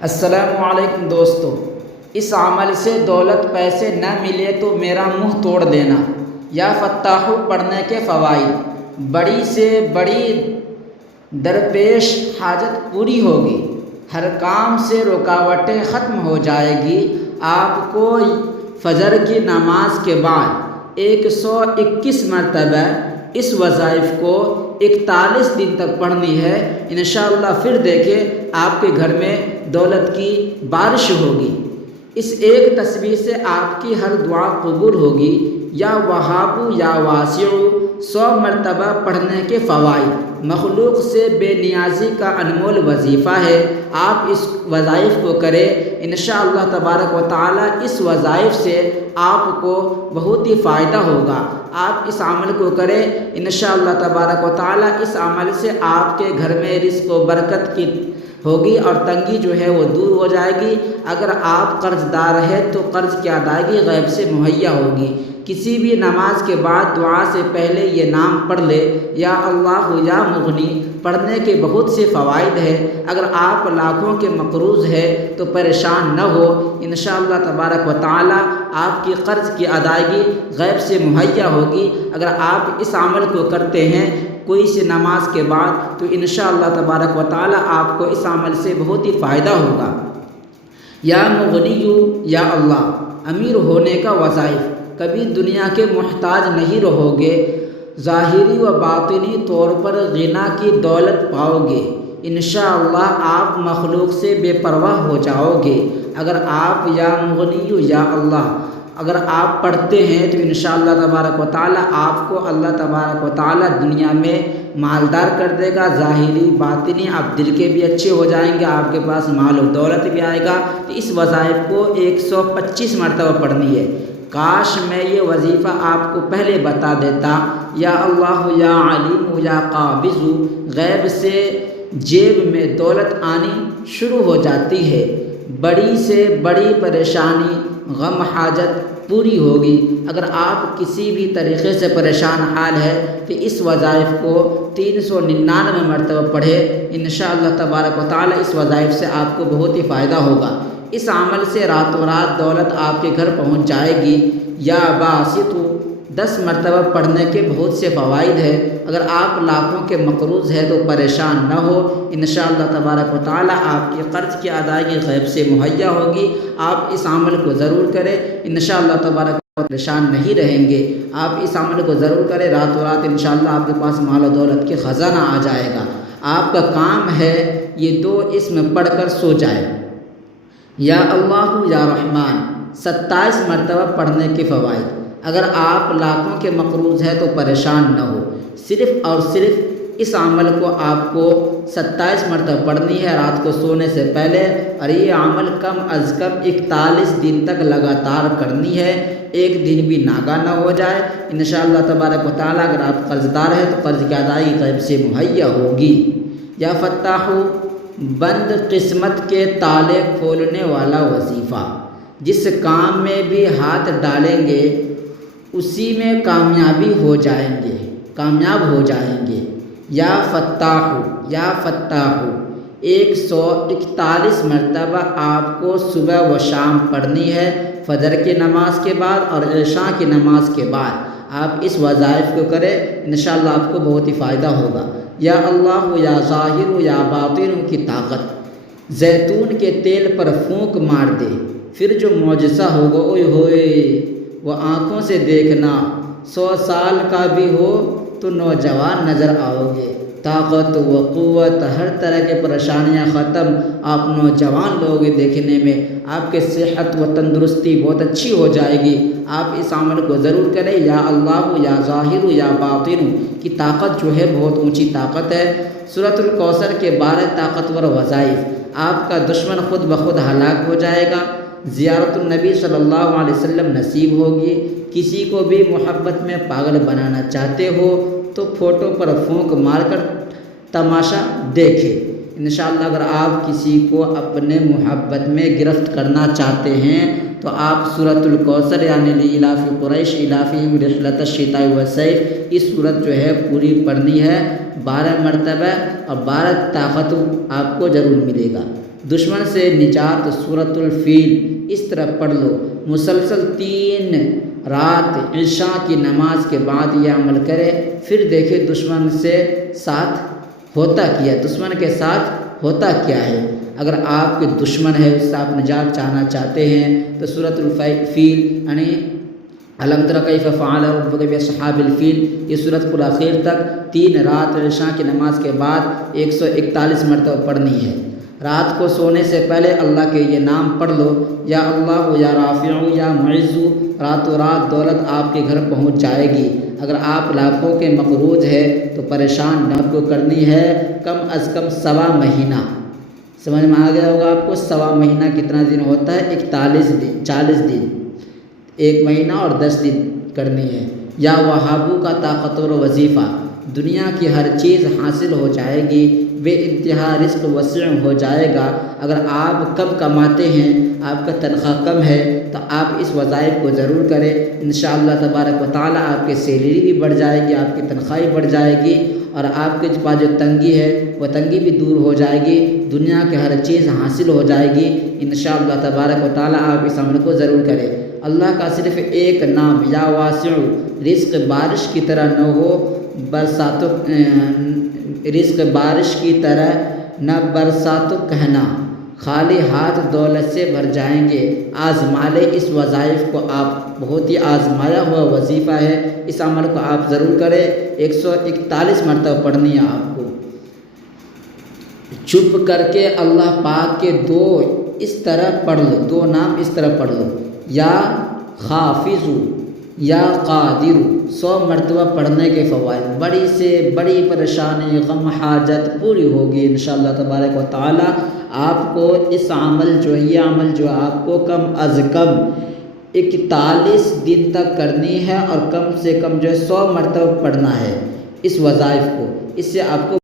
السلام علیکم دوستو، اس عمل سے دولت پیسے نہ ملے تو میرا منہ توڑ دینا۔ یا فتاحو پڑھنے کے فوائد۔ بڑی سے بڑی درپیش حاجت پوری ہوگی، ہر کام سے رکاوٹیں ختم ہو جائے گی۔ آپ کو فجر کی نماز کے بعد 121 مرتبہ اس وظائف کو 41 دن تک پڑھنی ہے۔ انشاءاللہ پھر دیکھیں آپ کے گھر میں دولت کی بارش ہوگی۔ اس ایک تسبیح سے آپ کی ہر دعا قبول ہوگی۔ یا وہاب یا واسع 100 مرتبہ پڑھنے کے فوائد۔ مخلوق سے بے نیازی کا انمول وظیفہ ہے، آپ اس وظائف کو کریں، انشاءاللہ تبارک و تعالی اس وظائف سے آپ کو بہت ہی فائدہ ہوگا۔ آپ اس عمل کو کریں، انشاءاللہ تبارک و تعالی اس عمل سے آپ کے گھر میں رزق و برکت کی ہوگی اور تنگی جو ہے وہ دور ہو جائے گی۔ اگر آپ قرض دار ہیں تو قرض کی ادائیگی غیب سے مہیا ہوگی۔ کسی بھی نماز کے بعد دعا سے پہلے یہ نام پڑھ لے، یا اللہ یا مغنی۔ پڑھنے کے بہت سے فوائد ہیں۔ اگر آپ لاکھوں کے مقروض ہیں تو پریشان نہ ہو، انشاءاللہ تبارک و تعالی آپ کی قرض کی ادائیگی غیب سے مہیا ہوگی۔ اگر آپ اس عمل کو کرتے ہیں کوئی سی نماز کے بعد تو انشاءاللہ تبارک و تعالی آپ کو اس عمل سے بہت ہی فائدہ ہوگا۔ یا مغنی یا اللہ، امیر ہونے کا وظائف۔ کبھی دنیا کے محتاج نہیں رہو گے، ظاہری و باطنی طور پر غنا کی دولت پاؤ گے۔ انشاءاللہ آپ مخلوق سے بے پرواہ ہو جاؤ گے۔ اگر آپ یا مغنی یا اللہ اگر آپ پڑھتے ہیں تو انشاءاللہ تبارک و تعالی آپ کو اللہ تبارک و تعالی دنیا میں مالدار کر دے گا، ظاہری باطنی آپ دل کے بھی اچھے ہو جائیں گے، آپ کے پاس مال و دولت بھی آئے گا۔ تو اس وظائف کو 125 مرتبہ پڑھنی ہے۔ کاش میں یہ وظیفہ آپ کو پہلے بتا دیتا۔ یا اللہ یا علیم یا قابض، غیب سے جیب میں دولت آنی شروع ہو جاتی ہے، بڑی سے بڑی پریشانی غم حاجت پوری ہوگی۔ اگر آپ کسی بھی طریقے سے پریشان حال ہے تو اس وظائف کو 399 مرتبہ پڑھے، انشاءاللہ تبارک و تعالی اس وظائف سے آپ کو بہت ہی فائدہ ہوگا۔ اس عمل سے راتوں رات دولت آپ کے گھر پہنچ جائے گی۔ یا باسط 10 مرتبہ پڑھنے کے بہت سے فوائد ہیں۔ اگر آپ لاکھوں کے مقروض ہیں تو پریشان نہ ہو، انشاءاللہ تبارک و تعالی آپ کی قرض کی ادائیگی غیب سے مہیا ہوگی۔ آپ اس عمل کو ضرور کریں، انشاءاللہ تبارک و تعالی پریشان نہیں رہیں گے۔ آپ اس عمل کو ضرور کریں، راتوں رات انشاءاللہ آپ کے پاس مال و دولت کے خزانہ آ جائے گا۔ آپ کا کام ہے یہ 2 اسم پڑھ کر سو جائے۔ یا اللہ یا رحمان 27 مرتبہ پڑھنے کے فوائد۔ اگر آپ لاکھوں کے مقروض ہیں تو پریشان نہ ہو، صرف اور صرف اس عمل کو آپ کو 27 مرتبہ پڑھنی ہے رات کو سونے سے پہلے، اور یہ عمل کم از کم 41 دن تک لگاتار کرنی ہے، ایک دن بھی ناگا نہ ہو جائے۔ انشاءاللہ تبارک و تعالی اگر آپ قرض دار ہیں تو قرض کی ادائیگی غیب سے مہیا ہوگی۔ یا فتاحو بند قسمت کے تالے کھولنے والا وظیفہ۔ جس کام میں بھی ہاتھ ڈالیں گے اسی میں کامیاب ہو جائیں گے۔ یا فتاحو 141 مرتبہ آپ کو صبح و شام پڑھنی ہے، فجر کی نماز کے بعد اور عشاء کی نماز کے بعد۔ آپ اس وظائف کو کریں، انشاءاللہ آپ کو بہت ہی فائدہ ہوگا۔ یا اللہ یا ظاہر یا باطن کی طاقت۔ زیتون کے تیل پر پھونک مار دے، پھر جو معجزہ ہوگا اوئے ہوئے وہ آنکھوں سے دیکھنا، 100 سال کا بھی ہو تو نوجوان نظر آؤ گے۔ طاقت و قوت، ہر طرح کے پریشانیاں ختم، آپ نوجوان لوگ دیکھنے میں، آپ کے صحت و تندرستی بہت اچھی ہو جائے گی۔ آپ اس عمل کو ضرور کریں۔ یا اللہ یا ظاہر یا باطن کی طاقت جو ہے بہت اونچی طاقت ہے۔ سورۃ الکوثر کے 12 طاقتور وظائف۔ آپ کا دشمن خود بخود ہلاک ہو جائے گا۔ زیارت النبی صلی اللہ علیہ وسلم نصیب ہوگی۔ کسی کو بھی محبت میں پاگل بنانا چاہتے ہو تو فوٹو پر پھونک مار کر تماشا دیکھیں۔ انشاءاللہ اگر آپ کسی کو اپنے محبت میں گرفت کرنا چاہتے ہیں تو آپ سورۃ الکوثر یعنی لإلاف قریش إیلافهم رحلة الشتاء والصيف، اس سورت جو ہے پوری پڑھنی ہے 12 مرتبہ، اور 12 طاقت آپ کو ضرور ملے گا۔ دشمن سے نجات سورۃ الفیل اس طرح پڑھ لو۔ مسلسل 3 رات عشاء کی نماز کے بعد یہ عمل کرے، پھر دیکھے دشمن سے ساتھ ہوتا کیا، دشمن کے ساتھ ہوتا کیا ہے۔ اگر آپ کے دشمن ہے، اس سے آپ نجات چاہنا چاہتے ہیں تو سورۃ الفیل یعنی الم تر کیف فعل ربک باصحاب الفیل، یہ سورۃ پورا آخر تک 3 رات عشاء کی نماز کے بعد 141 مرتبہ پڑھنی ہے۔ رات کو سونے سے پہلے اللہ کے یہ نام پڑھ لو، یا اللہ یا رافع یا معز، راتوں رات دولت آپ کے گھر پہنچ جائے گی۔ اگر آپ لاکھوں کے مقروض ہے تو پریشان نہ کو کرنی ہے، کم از کم 1.25 مہینہ، سمجھ میں آ گیا ہوگا آپ کو 1.25 مہینہ کتنا دن ہوتا ہے؟ 41 دن، 40 دن، 1 مہینہ اور 10 دن کرنی ہے۔ یا وہابو کا طاقتور وظیفہ، دنیا کی ہر چیز حاصل ہو جائے گی، بے انتہا رزق وسع ہو جائے گا۔ اگر آپ کم کماتے ہیں، آپ کا تنخواہ کم ہے، تو آپ اس وظائف کو ضرور کریں، انشاءاللہ تبارک و تعالیٰ آپ کی سیلری بھی بڑھ جائے گی، آپ کی تنخواہ بڑھ جائے گی، اور آپ کے پاس جو تنگی ہے وہ تنگی بھی دور ہو جائے گی، دنیا کی ہر چیز حاصل ہو جائے گی انشاءاللہ تبارک و تعالیٰ۔ آپ اس عمل کو ضرور کریں۔ اللہ کا صرف ایک نام یا واسع، رزق بارش کی طرح نہ ہو، برساتوں رزق بارش کی طرح نہ برساتوں کہنا، خالی ہاتھ دولت سے بھر جائیں گے۔ آزما لے اس وظائف کو، آپ بہت ہی آزمایا ہوا وظیفہ ہے، اس عمل کو آپ ضرور کریں۔ 141 مرتبہ پڑھنی ہے آپ کو۔ چپ کر کے اللہ پاک کے 2 اس طرح پڑھ لو، 2 نام اس طرح پڑھ لو، یا حافظ یا قادر، 100 مرتبہ پڑھنے کے فوائد۔ بڑی سے بڑی پریشانی، غم، حاجت پوری ہوگی انشاءاللہ تبارک و تعالیٰ۔ آپ کو اس عمل جو ہے، یہ عمل جو آپ کو کم از کم 41 دن تک کرنی ہے، اور کم سے کم جو ہے 100 مرتبہ پڑھنا ہے اس وظائف کو۔ اس سے آپ کو